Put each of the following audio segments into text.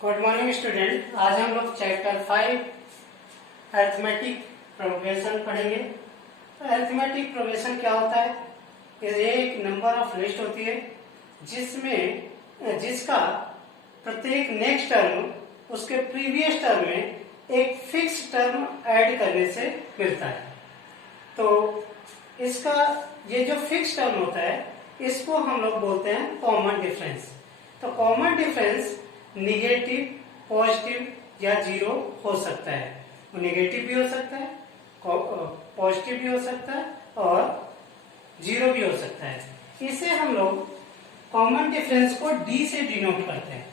Good morning student. आज हम लोग चैप्टर 5 अरिथमेटिक प्रोग्रेशन पढ़ेंगे। तो अरिथमेटिक प्रोग्रेशन क्या होता है? ये एक नंबर ऑफ लिस्ट होती है जिसका प्रत्येक नेक्स्ट टर्म उसके प्रीवियस टर्म में एक फिक्स टर्म ऐड करने से मिलता है। तो इसका ये जो फिक्स टर्म होता है इसको हम लोग बोलते हैं कॉमन डिफरेंस। तो कॉमन डिफरेंस निगेटिव, पॉजिटिव या जीरो हो सकता है। वो निगेटिव भी हो सकता है, पॉजिटिव भी हो सकता है और जीरो भी हो सकता है। इसे हम लोग कॉमन डिफरेंस को डी से डिनोट करते हैं।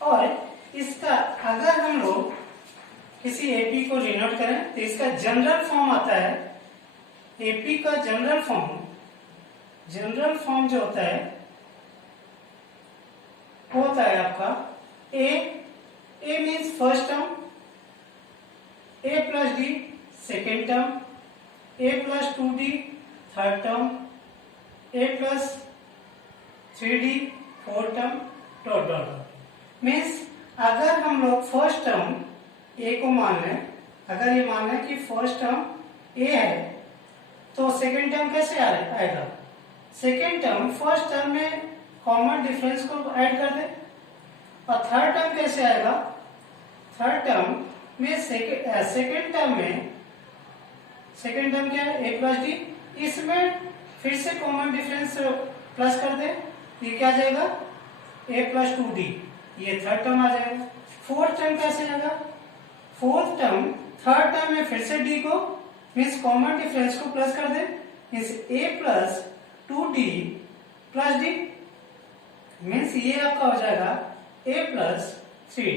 और इसका अगर हम लोग किसी एपी को डिनोट करें तो इसका जनरल फॉर्म आता है। एपी का जनरल फॉर्म जो होता है आपका a means first term, a plus d second term, a plus 2d third term, a plus 3d fourth term, dot dot dot. Means अगर हम लोग फर्स्ट टर्म ए को मान लें, अगर ये मान लें कि फर्स्ट टर्म ए है तो सेकेंड टर्म कैसे आएगा? सेकेंड टर्म फर्स्ट टर्म में कॉमन डिफरेंस को ऐड कर दे। और थर्ड टर्म कैसे आएगा? थर्ड टर्म में सेकेंड टर्म क्या है? A plus D. इसमें फिर से कॉमन डिफरेंस प्लस कर दे, ये क्या आ जाएगा? ए प्लस 2d। ये थर्ड टर्म आ जाएगा। फोर्थ टर्म कैसे आएगा? फोर्थ टर्म थर्ड टर्म में फिर से डी को मीन्स कॉमन डिफरेंस को प्लस कर दे, means a plus 2d plus d. Means ये आपका हो जाएगा ए प्लस 3d।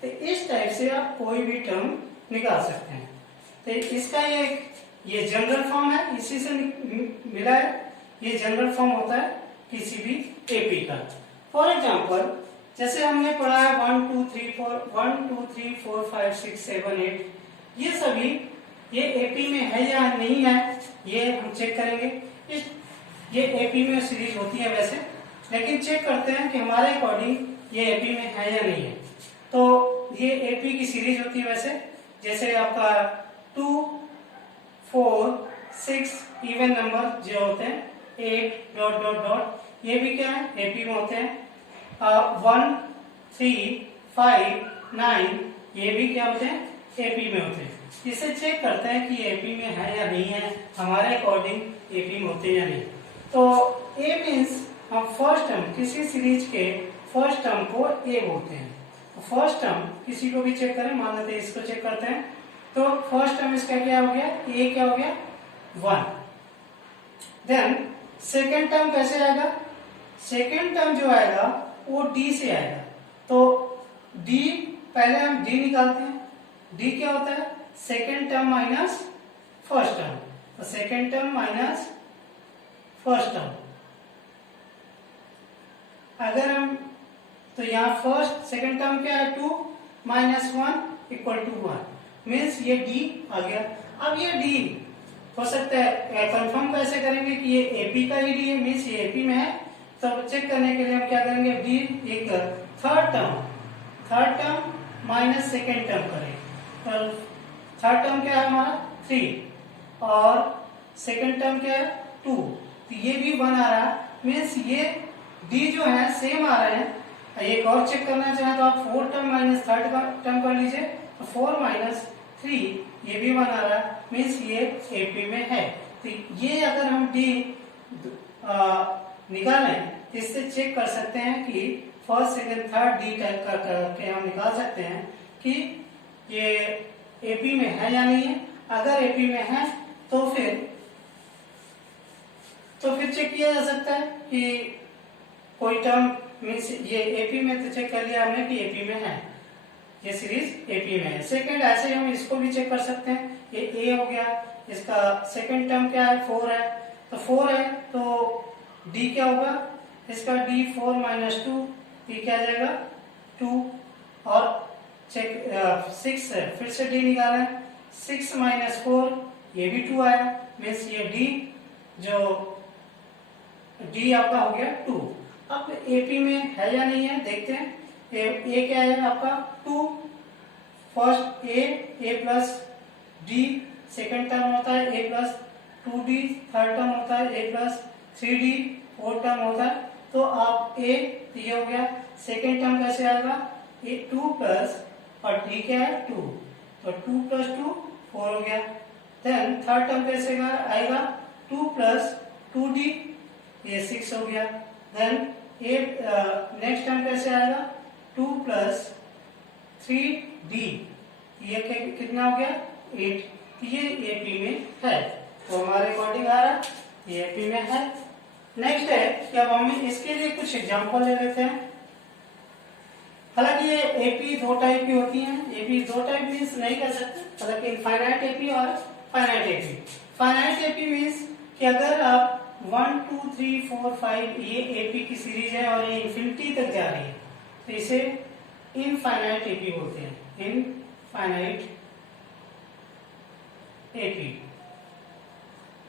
तो इस टाइप से आप कोई भी टर्म निकाल सकते हैं। तो इसका ये जनरल फॉर्म है, इसी से मिला है। ये जनरल फॉर्म होता है किसी भी एपी का। फॉर एग्जांपल जैसे हमने पढ़ा है 1 2 3 4 5 6 7 8, ये सभी ये एपी में है या नहीं है ये हम चेक करेंगे। ये एपी में सीरीज होती है वैसे, लेकिन चेक करते हैं कि हमारे अकॉर्डिंग ये एपी में है या नहीं है। तो ये एपी की सीरीज होती है वैसे, जैसे आपका 2 4 6 इवन नंबर जो होते हैं 8 डॉट डॉट डॉट, ये भी क्या है? एपी में होते हैं। 1 3 5 9 ये भी क्या होते हैं? एपी में होते हैं। इसे चेक करते हैं कि एपी में है या नहीं है, हमारे अकॉर्डिंग एपी में होते हैं या नहीं। तो ए मीन्स हम फर्स्ट टर्म किसी सीरीज के फर्स्ट टर्म को ए बोलते हैं। फर्स्ट टर्म किसी को भी चेक करें, मान लेते हैं इसको चेक करते हैं। तो फर्स्ट टर्म इसका क्या हो गया? ए क्या हो गया? 1। देन सेकेंड टर्म कैसे आएगा? सेकेंड टर्म जो आएगा वो डी से आएगा। तो डी पहले हम डी निकालते हैं। डी क्या होता है? Second term minus first term. तो second term minus first term. अगर हम तो यहाँ फर्स्ट सेकेंड टर्म क्या है? 2 माइनस 1 इक्वल टू 1। मीन्स ये डी आ गया। अब ये डी हो सकता है कंफर्म कैसे करेंगे कि ये एपी का ही डी है, मीन्स ये एपी में है। तो चेक करने के लिए हम क्या करेंगे? डी एक third term minus second term करें। तो थर्ड टर्म क्या है हमारा? 3 और सेकेंड टर्म क्या है? 2। तो ये भी 1 आ रहा है, मीन्स ये डी जो है सेम आ रहे हैं। एक और चेक करना चाहें तो आप 4 टर्म माइनस थर्ड टर्म कर लीजिए। तो 4 माइनस 3 ये भी 1 आ रहा है, मीन्स ये एपी में है। तो ये अगर हम डी निकालें तो इससे चेक कर सकते हैं कि first second third D type करके हम निकाल सकते हैं कि ये एपी में है या नहीं है। अगर एपी में है तो फिर चेक किया जा सकता है कि कोई टर्म मीन्स ये एपी में, तो चेक कर लिया हमने कि एपी में है, ये सीरीज एपी में है। सेकंड ऐसे ही हम इसको भी चेक कर सकते हैं। ये ए हो गया, इसका सेकंड टर्म क्या है? 4 है। तो 4 है तो डी क्या होगा? इसका डी 4 माइनस 2, ये क्या आ जाएगा? 2। और चेक 6 है, फिर से डी निकालें। 6 माइनस 4 ये भी 2 आया, मीन्स ये डी जो डी आपका हो गया 2। अब एपी में है या नहीं है देखते हैं। ए क्या है आपका 2, first A plus d, second term होता है a plus 2d, third term होता है a plus 3d, fourth term होता है तो आप ए, ये हो गया। सेकेंड टर्म कैसे आएगा, ए 2 प्लस और डी क्या है 2, तो 2 प्लस 2 4 हो गया। देन थर्ड टर्म कैसे आएगा 2 प्लस 2d, ये 6 हो गया। देन ए नेक्स्ट टर्म कैसे आएगा 2 प्लस 3d, ये कितना हो गया 8, ये एपी में है, तो हमारे अकॉर्डिंग आ रहा है ये एपी में है। नेक्स्ट है कि अब हम इसके लिए कुछ एग्जांपल ले लेते हैं। हालांकि ये एपी दो टाइप की होती हैं, एपी दो टाइप मीन्स नहीं कर सकते, हालांकि इनफाइनाइट एपी और finite AP. Finite AP means कि अगर आप 1 2 3 4 5 ये एपी की सीरीज है और ये इंफिनिटी तक जा रही है तो इसे इनफाइनाइट एपी बोलते हैं, इनफाइनाइट एपी।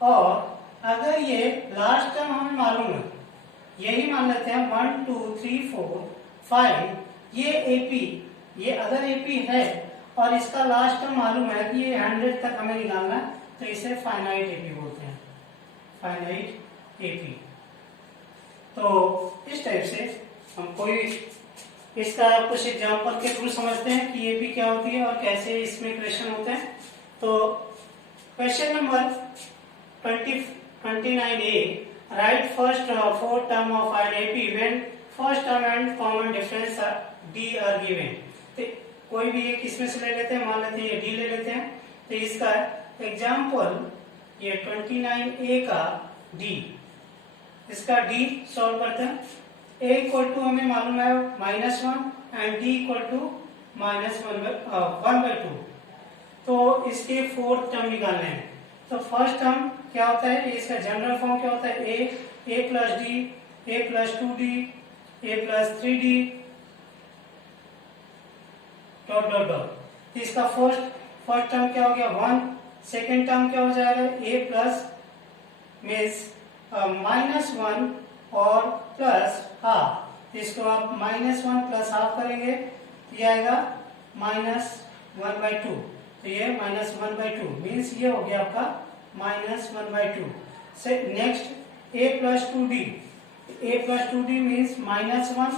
और अगर ये लास्ट टर्म हमें मालूम है, यही मान लेते हैं 1 2 3 4 5, ये एपी, ये अगर एपी है और इसका लास्ट टर्म मालूम है कि ये 100 तक हमें निकालना है तो इसे फाइनाइट एपी बोलते हैं, फाइनाइट एपी। तो इस टाइप से हम कोई इसका कुछ एग्जांपल के थ्रू समझते हैं कि एपी क्या होती है और कैसे इसमें क्वेश्चन होते हैं। तो question number 29A, right first 4 term of an AP when first term and common difference D are given। तो कोई भी एक इसमें से ले लेते हैं, मान लेते हैं ये D ले लेते हैं, तो इसका एग्जाम्पल ये 29A का D, इसका D सॉल्व करते हैं। A इक्वल टू हमें मालूम है -1 एंड D इक्वल टू -1/2, तो इसके फोर्थ टर्म निकालने हैं। तो फर्स्ट टर्म क्या होता है, इसका जनरल फॉर्म क्या होता है, a plus d, a plus 2d, a plus 3d dot dot dot. इसका फर्स्ट टर्म क्या हो गया 1, सेकेंड टर्म क्या हो जाएगा ए प्लस मीन्स -1 और प्लस हाफ, इसको आप -1 प्लस हाफ करेंगे ये आएगा -1/2, तो ये -1/2 मीन्स ये हो गया आपका -1/2। से next a plus 2d, a plus 2d means -1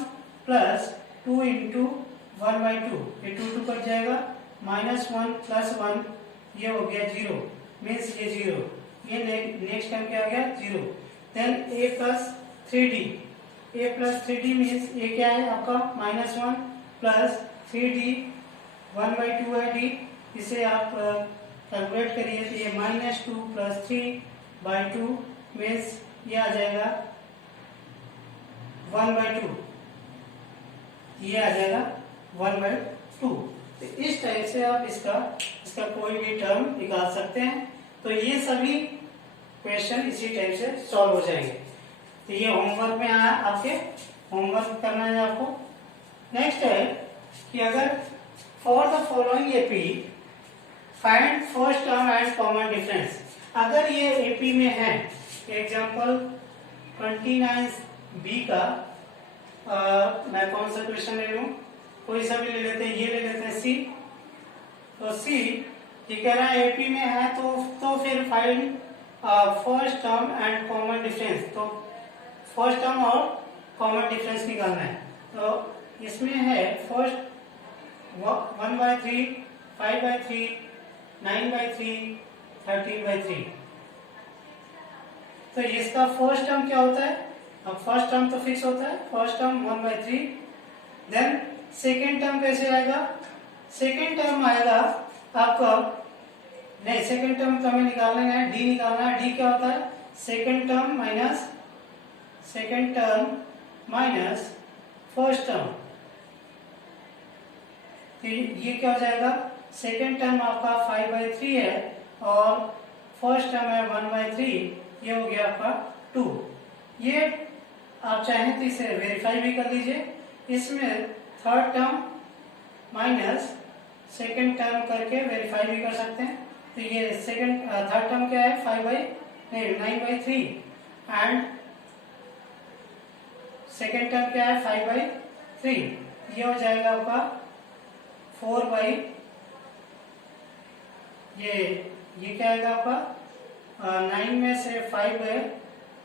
plus 2 into 1/2, ये 2 कट जाएगा, -1 प्लस 1 ये हो गया 0 मीन्स ये 0, ये नेक्स्ट टाइम क्या हो गया 0। Then a plus 3d, a plus 3d means ये क्या है आपका -1 प्लस 3d 1/2 है d, इसे आप कैलकुलेट करिए तो ये -2 प्लस 3/2 मीन्स ये आ जाएगा 1/2, ये आ जाएगा 1/2। तो इस टाइप से आप इसका कोई भी टर्म निकाल सकते हैं। तो ये सभी क्वेश्चन इसी टाइप से सॉल्व हो जाएंगे। तो ये होमवर्क में आया, आपके होमवर्क करना है आपको। नेक्स्ट है कि अगर for the following AP find first term and common difference, अगर ये एपी में है, एग्जांपल 29B का मैं कौन सा क्वेश्चन ले लूं, कोई सा भी ले लेते हैं, ये ले लेते हैं सी। तो सी ये कह रहा है एपी में है तो फिर find first term and common difference, तो फर्स्ट टर्म और कॉमन डिफरेंस निकालना है। तो इसमें है फर्स्ट 1/3, 5/3, 9/3, 13/3। तो इसका फर्स्ट टर्म क्या होता है, अब फर्स्ट टर्म तो फिक्स होता है, first term 1/3। Then second term कैसे आएगा, सेकेंड टर्म आएगा आपका, नहीं सेकेंड टर्म तो हमें निकालना है, डी निकालना है। डी क्या होता है, second term minus first term, तो ये क्या हो जाएगा, सेकेंड टर्म आपका 5/3 है और फर्स्ट टर्म है 1/3, ये हो गया आपका 2। ये आप चाहें तो इसे वेरीफाई भी कर लीजिए, इसमें third term minus second term करके वेरीफाई भी कर सकते हैं। तो ये थर्ड टर्म क्या है 9/3 एंड सेकेंड टर्म क्या है 5/3, ये हो जाएगा आपका 4 बाई ये क्या आएगा आपका 9 में से 5 है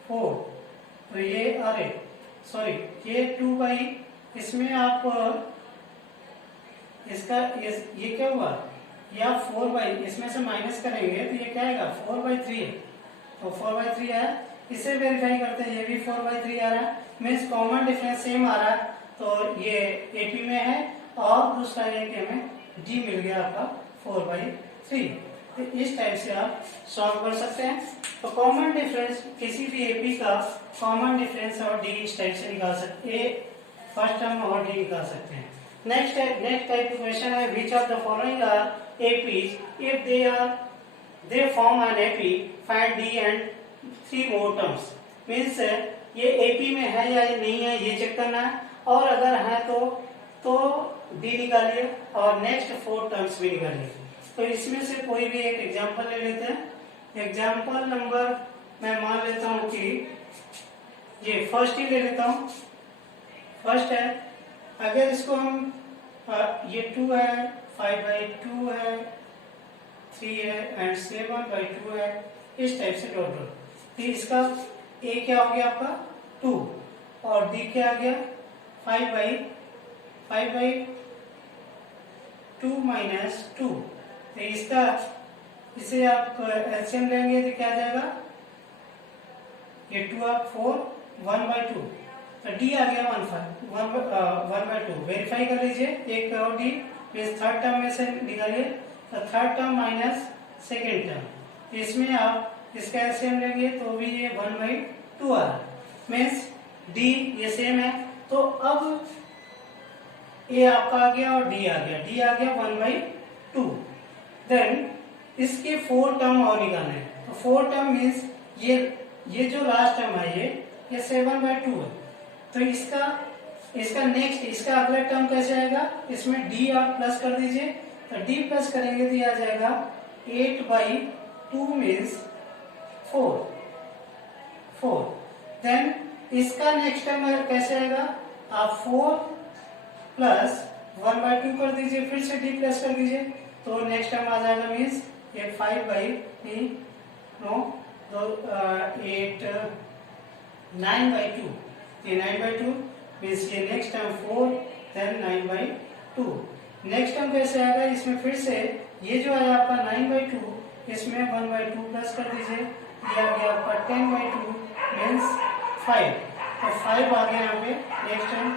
4, तो ये अरे सॉरी ये 2 बाई इसमें आप ये क्या हुआ, ये आप 4 बाई इसमें से माइनस करेंगे तो ये क्या आएगा 4/3 है, तो 4/3 है। इसे वेरीफाई करते हैं, ये भी 4/3 आ रहा है, मीन्स कॉमन डिफरेंस सेम आ रहा है, तो ये एपी में है। और दूसरा ये कि हमें डी मिल गया आपका 4/3। तो इस टाइप से आप सॉल्व कर सकते हैं। तो कॉमन डिफरेंस किसी भी एपी का कॉमन डिफरेंस और डी इस टाइप से निकाल सकते, ए फर्स्ट टर्म और डी निकाल सकते हैं। नेक्स्ट टाइप क्वेश्चन है, which of the following are APs if they form an AP, find D and 3 more terms। Means ये एपी में है या नहीं है ये चेक करना है, और अगर है तो डी निकालिए और नेक्स्ट 4 टर्म्स भी निकालिए। तो इसमें से कोई भी एक एग्जांपल ले लेते हैं। एग्जांपल नंबर मैं मान लेता हूं कि ये फर्स्ट ही ले लेता हूं। फर्स्ट है, अगर इसको हम ये 2 है, 5/2 है, 3 है एंड 7/2 है, इस टाइप से टोटल। तो इसका ए क्या हो गया आपका 2 और डी क्या आ गया 5/2 माइनस 2। तो इसका इसे आप एलसीएम लेंगे तो क्या आ जाएगा, ये 2 आप 4 1/2, तो डी आ गया 1/2। वेरीफाई कर लीजिए, एक और डी मीन्स थर्ड टर्म में से निकालिए, तो third term minus second term, इसमें आप इसका एलसीएम लेंगे तो भी ये 1/2 आ रहा है, मीन्स डी ये सेम है। तो अब ए आपका आ गया और डी आ गया 1/2। देन इसके 4 टर्म और निकालने हैं, तो 4 टर्म मीन्स ये जो लास्ट टर्म है ये 7/2 है, तो इसका नेक्स्ट इसका अगला टर्म कैसे आएगा, इसमें डी आप प्लस कर दीजिए, तो डी प्लस करेंगे तो ये आ जाएगा 8/2 मीन्स 4। देन इसका नेक्स्ट टर्म कैसे आएगा, आप 4 प्लस 1/2 कर दीजिए, फिर से डी प्लस कर दीजिए, तो नेक्स्ट टर्म आ जाएगा मीन्स ये 9/2, ये 9/2 मीन्स ये next term 4 then 9/2। Next term कैसे आएगा, इसमें फिर से ये जो है आपका 9/2 इसमें 1/2 प्लस कर दीजिए, ये आ गया आपका 10/2 मीन्स 5, तो 5 आ गया यहाँ पे नेक्स्ट टर्म।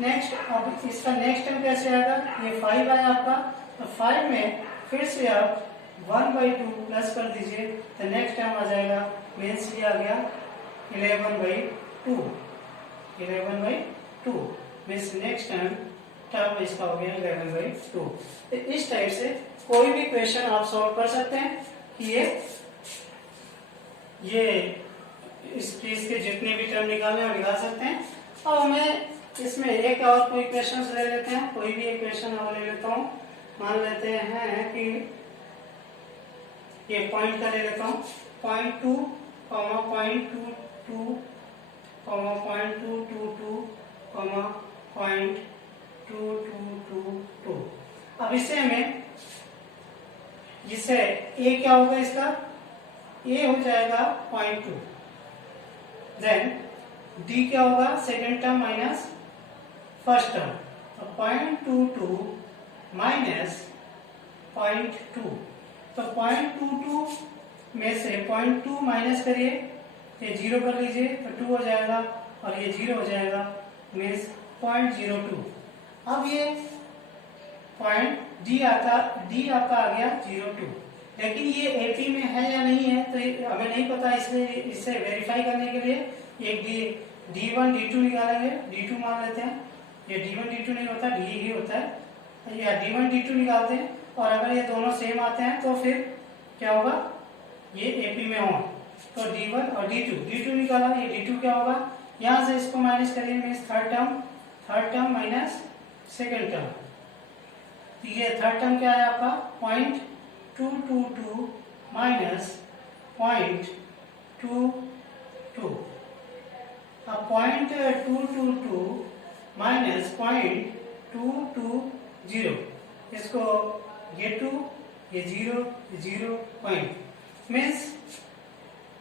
नेक्स्ट अब इसका नेक्स्ट टर्म कैसे आएगा, ये 5 आया आपका, तो 5 में फिर से आप 1/2 प्लस कर दीजिए, तो नेक्स्ट टर्म आ जाएगा मीन्स ये आ गया 11/2 मीन्स नेक्स्ट टर्म इसका हो गया 11/2। तो इस टाइप से कोई भी क्वेश्चन आप सॉल्व कर सकते हैं कि ये इसके जितने भी टर्म निकालने हैं निकाल सकते हैं। और हमें इसमें एक और कोई क्वेश्चन ले लेते हैं, कोई भी एक क्वेश्चन और ले लेता हूँ। मान लेते हैं कि ये पॉइंट का ले लेता हूँ, 0.2, 0.22, 0.222, 0.2222। अब इसे हमें जिससे ए क्या होगा, इसका ए हो जाएगा 0.2, देन डी क्या होगा second term minus first term, तो 0.22 माइनस 0.2, तो 0.22 में से 0.2 माइनस करिए, ये 0 कर लीजिए तो 2 हो जाएगा और ये 0 हो जाएगा मीन्स 0.02। अब ये पॉइंट डी आपका आ गया 0.2, लेकिन ये एपी में है या नहीं है तो हमें नहीं पता, इसलिए इससे वेरीफाई करने के लिए एक D1 D2 निकालेंगे, D2 मान लेते हैं, ये D1 D2 नहीं होता, D ही होता है, या D1 D2 निकालते हैं, और अगर ये दोनों सेम आते हैं तो फिर क्या होगा, ये एपी में हो, तो D1 और D2 निकाला, ये D2 क्या होगा, यहां से इसको माइनस करिए means third term minus second term, तो ये थर्ड टर्म क्या है आपका 0.222 माइनस 0.22, अब 0.222 माइनस 0.222 2 2 0, इसको ये 2 ये 0 0 पॉइंट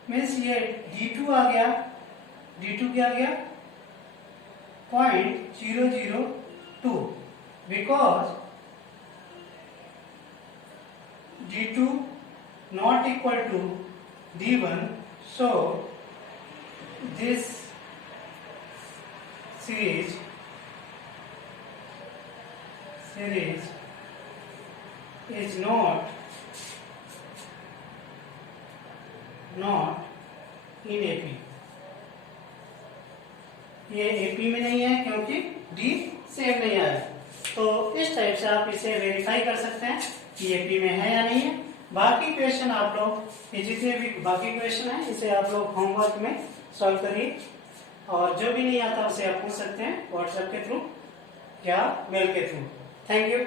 मीन्स ये D2 आ गया, D2 क्या आ गया 0.002 because D2 not equal to D1, so this series is not in AP. ये AP में नहीं है क्योंकि D सेम नहीं आया। तो इस टाइप से आप इसे वेरीफाई कर सकते हैं कि AP में है या नहीं है। बाकी क्वेश्चन आप लोग ये जितने भी बाकी क्वेश्चन है इसे आप लोग होमवर्क में सॉल्व करिए, और जो भी नहीं आता उसे आप पूछ सकते हैं व्हाट्सएप के थ्रू या मेल के थ्रू। Thank you.